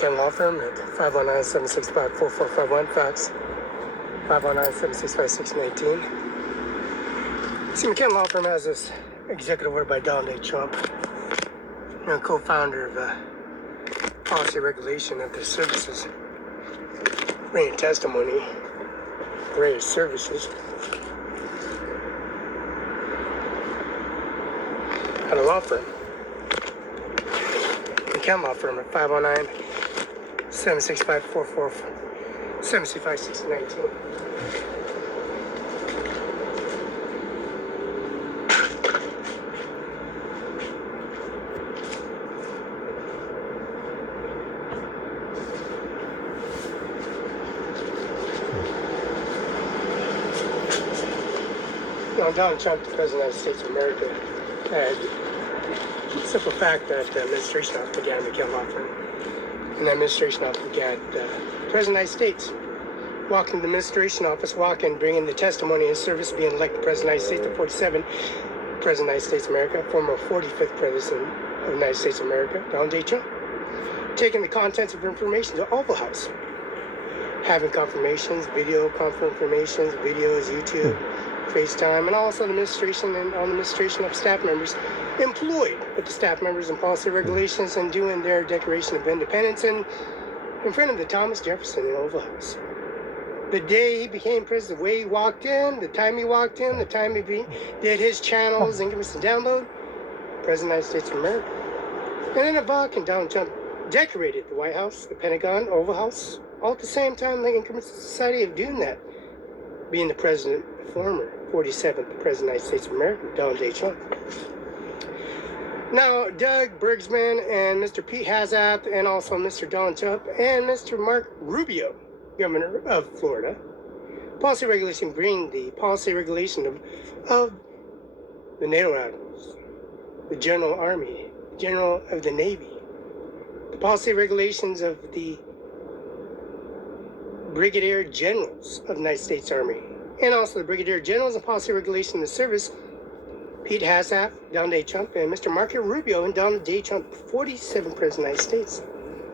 Ken Law Firm at 509-765-4451, fax 509-765-1618. See, McKen Law Firm has this executive order by Donald J. Trump, co-founder of policy regulation of the services, bringing testimony, various services at a law firm. McKen Law Firm at 509-765-1619. Donald Trump, the President of the United States of America, had the simple fact that the administration office began McKen Law Firm. And the administration office began the President of the United States. Walking the administration office, bringing the testimony and service, being elected President of the United States, the 47th President of the United States of America, former 45th President of the United States of America, Donald J. Trump. Taking the contents of information to Oval House. Having confirmations, video confirmations, videos, YouTube, FaceTime, and also the administration and all the administration of staff members employed with the staff members and policy regulations and doing their Declaration of Independence and in front of the Thomas Jefferson in Oval House. The day he became president, the way he walked in, the time he walked in, the time he did his channels, increments and download, President of the United States of America. And then Ivanka and Donald Trump decorated the White House, the Pentagon, Oval House, all at the same time, the increments of society of doing that, being the president, the former 47th President of the United States of America, Donald J. Trump. Now, Doug Bergsman and Mr. Pete Hazath and also Mr. Donald Trump and Mr. Mark Rubio, Governor of Florida, policy regulation, bring the policy regulation of the NATO admirals, the General Army, General of the Navy, the policy regulations of the Brigadier Generals of the United States Army, and also the Brigadier Generals and policy regulation of the service, Pete Hazath, Donald J. Trump, and Mr. Marco Rubio and Donald J. Trump, 47th President of the United States.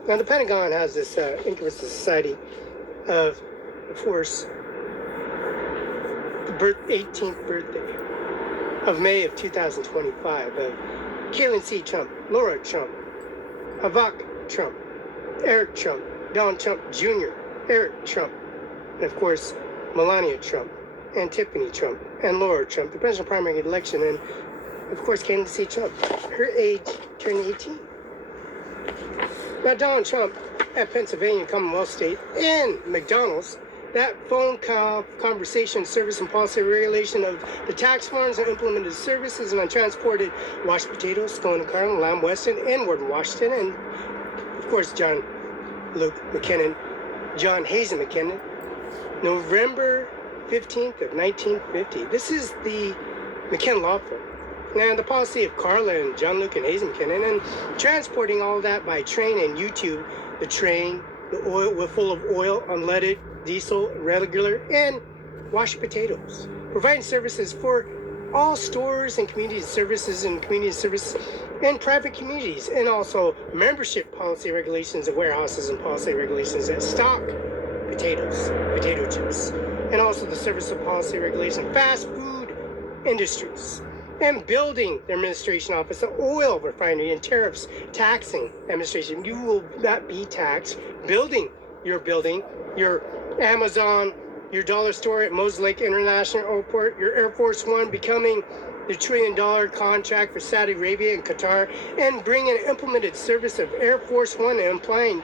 Now, the Pentagon has this increments of society of course, the 18th birthday of May of 2025 of Caitlin C. Trump, Laura Trump, Ivanka Trump, Eric Trump, Donald Trump Jr., Eric Trump, and of course, Melania Trump, and Tiffany Trump, and Laura Trump, the presidential primary election, and of course, Caitlin C. Trump, her age turned 18. Now, Donald Trump at Pennsylvania Commonwealth State and McDonald's, that phone call, conversation, service, and policy regulation of the tax forms and implemented services and untransported washed potatoes, Scone and Carlin, Lamb Weston, and Warden Washington, and of course, John Luke McKinnon, John Hazen McKinnon, November 15th of 1950. This is the McKen Law Firm. Now, the policy of Carla and John Luke and Hazen McKinnon, and transporting all that by train and YouTube, the train, the oil, was full of oil, unleaded, diesel, regular, and washed potatoes. Providing services for all stores and community services and private communities, and also membership policy regulations of warehouses and policy regulations that stock potatoes, potato chips, and also the service of policy regulation, fast food industries, and building the administration office, the oil refinery and tariffs, taxing administration. You will not be taxed building, your Amazon, your dollar store at Moses Lake International Airport, your Air Force One becoming the $1 trillion contract for Saudi Arabia and Qatar, and bring an implemented service of Air Force One and trying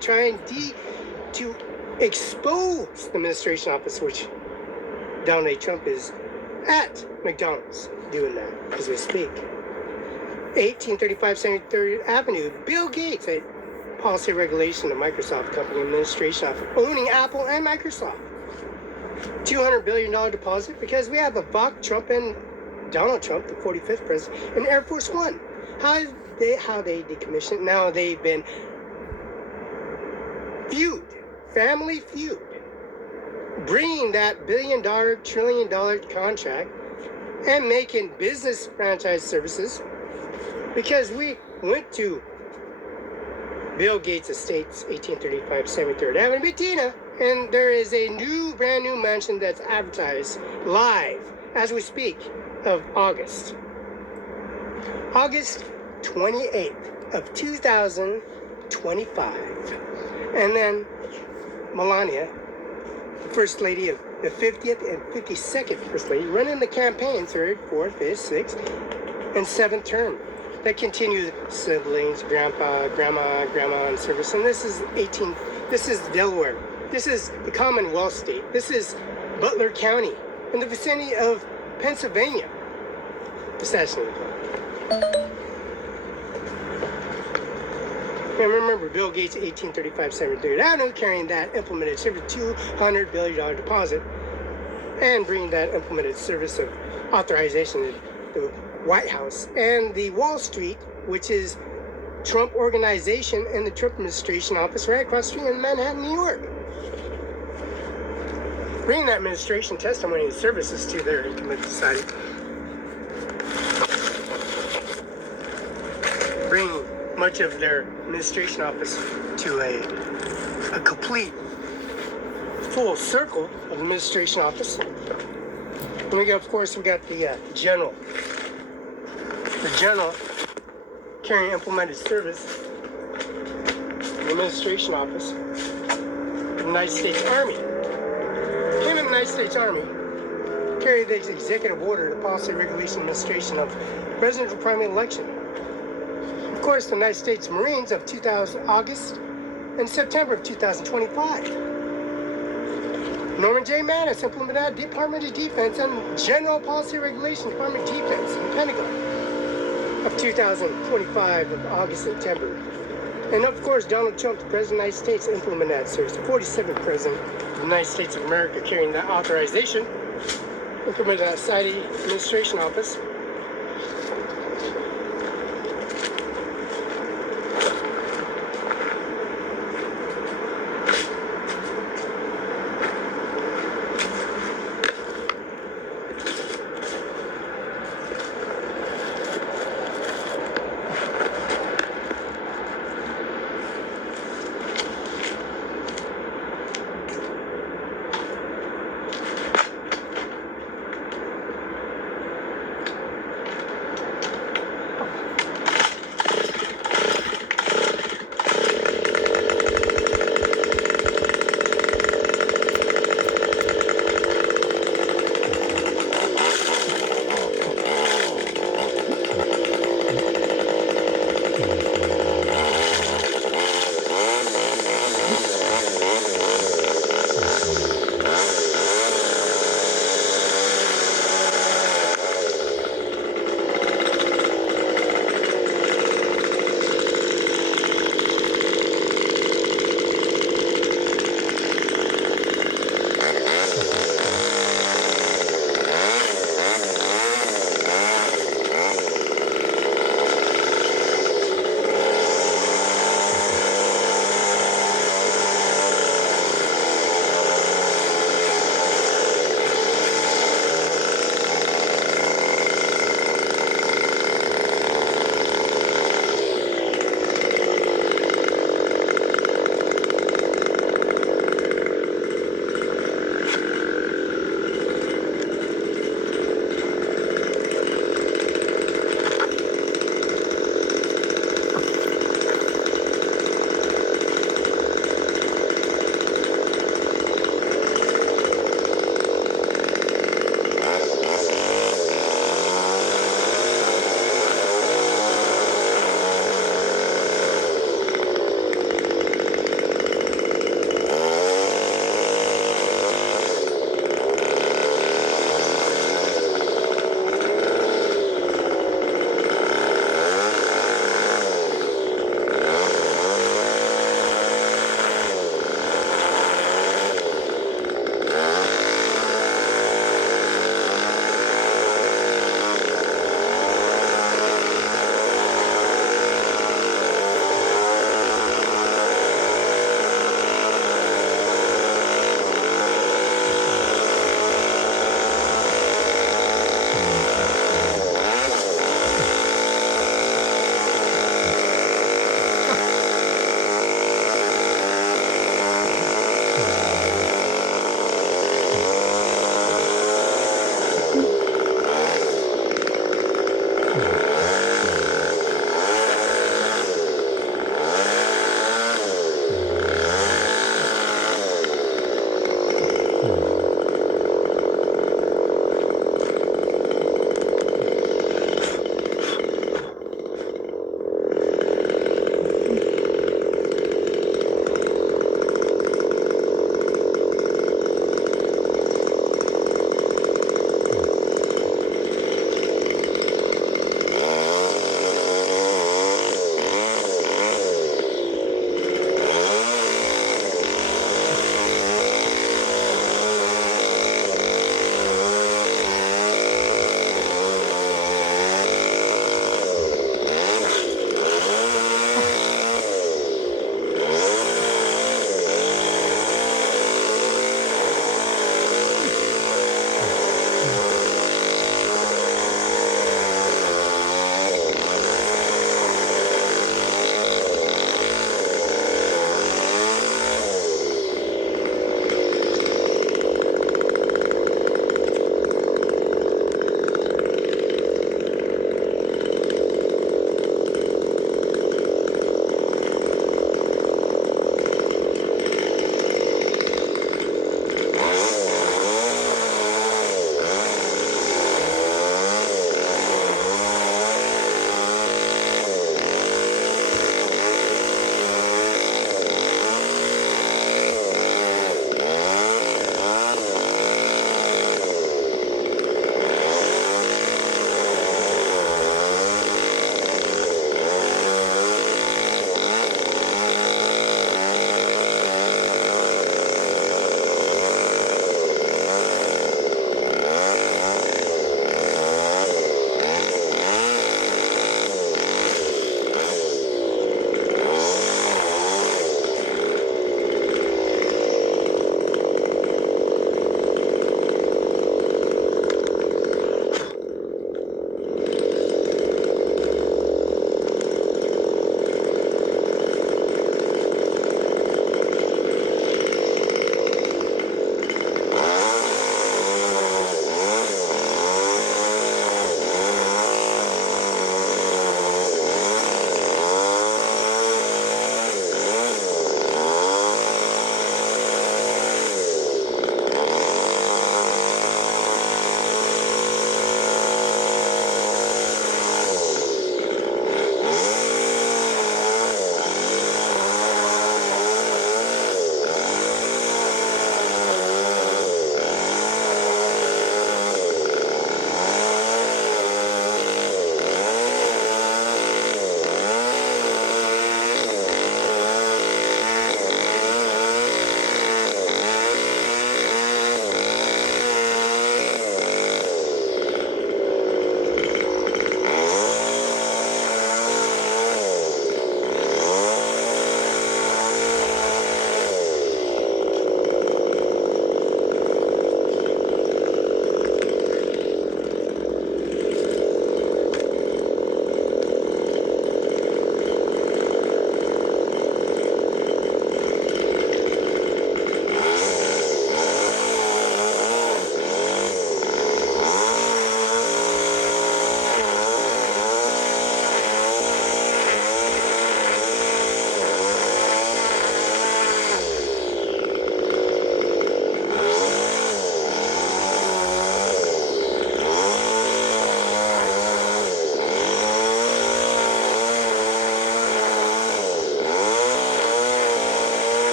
to expose the administration office, which Donald J. Trump is at McDonald's doing that as we speak. 1835 73rd Avenue, Bill Gates, a policy regulation of Microsoft company administration office, owning Apple and Microsoft. $200 billion deposit because we have Ivanka Trump and Donald Trump, the 45th president, and Air Force One. How they decommissioned. Now they've been family feud, bringing that $1 billion, $1 trillion contract and making business franchise services, because we went to Bill Gates Estates, 1835 73rd Avenue, Bettina. And there is a brand new mansion that's advertised live as we speak of August 28th of 2025. And then Melania, First Lady of the 50th and 52nd First Lady, running the campaign, 3rd, 4th, 5th, 6th, and 7th term. That continue siblings, grandpa, grandma in service. And this is Delaware. This is the Commonwealth state. This is Butler County in the vicinity of Pennsylvania. Assassinated. And remember, Bill Gates, 1835 73rd Avenue, carrying that implemented service $200 billion deposit and bringing that implemented service of authorization to the White House and the Wall Street, which is Trump Organization and the Trump Administration office right across the street in Manhattan, New York. Bringing that administration testimony and services to their implemented society. Bringing much of their administration office to a complete full circle of administration office. And we got, of course, we got the general carrying implemented service in the administration office of the United States Army. Came in the United States Army, carried the executive order, the policy regulation administration of presidential primary election. Of course, the United States Marines of August and September of 2025. Norman J. Manus implemented Department of Defense and General Policy Regulation Department of Defense in the Pentagon of 2025 of August, September. And of course, Donald Trump, the President of the United States, implemented that service. The 47th President of the United States of America carrying that authorization, implemented that society administration office.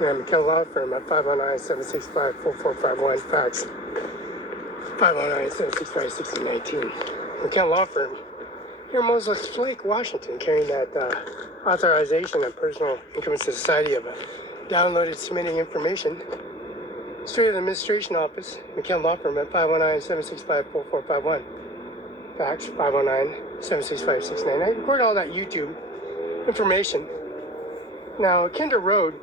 And McKenna Law Firm at 509-765-4451. Fax 509-765-6019. McKenna Law Firm here in Moses Lake, Washington, carrying that authorization and personal income to society of a downloaded submitting information straight to the administration office, McKenna Law Firm at 509-765-4451. Fax 509-765-699. I recorded all that YouTube information. Now, Kinder Road,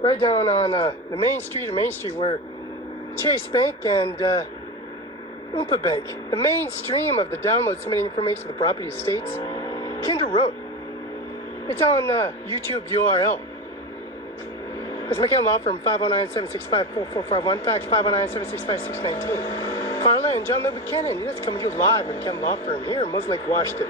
right down on the main street where Chase Bank and Oompa Bank, the mainstream of the download submitting information to the property estates, Kinder Road. It's on YouTube URL. It's McKenna Law Firm, 509-765-4451, fax 509-765-619. Carla and John Lee Buchanan, that's coming to you live at McKenna Law Firm here in Moses Lake, Washington.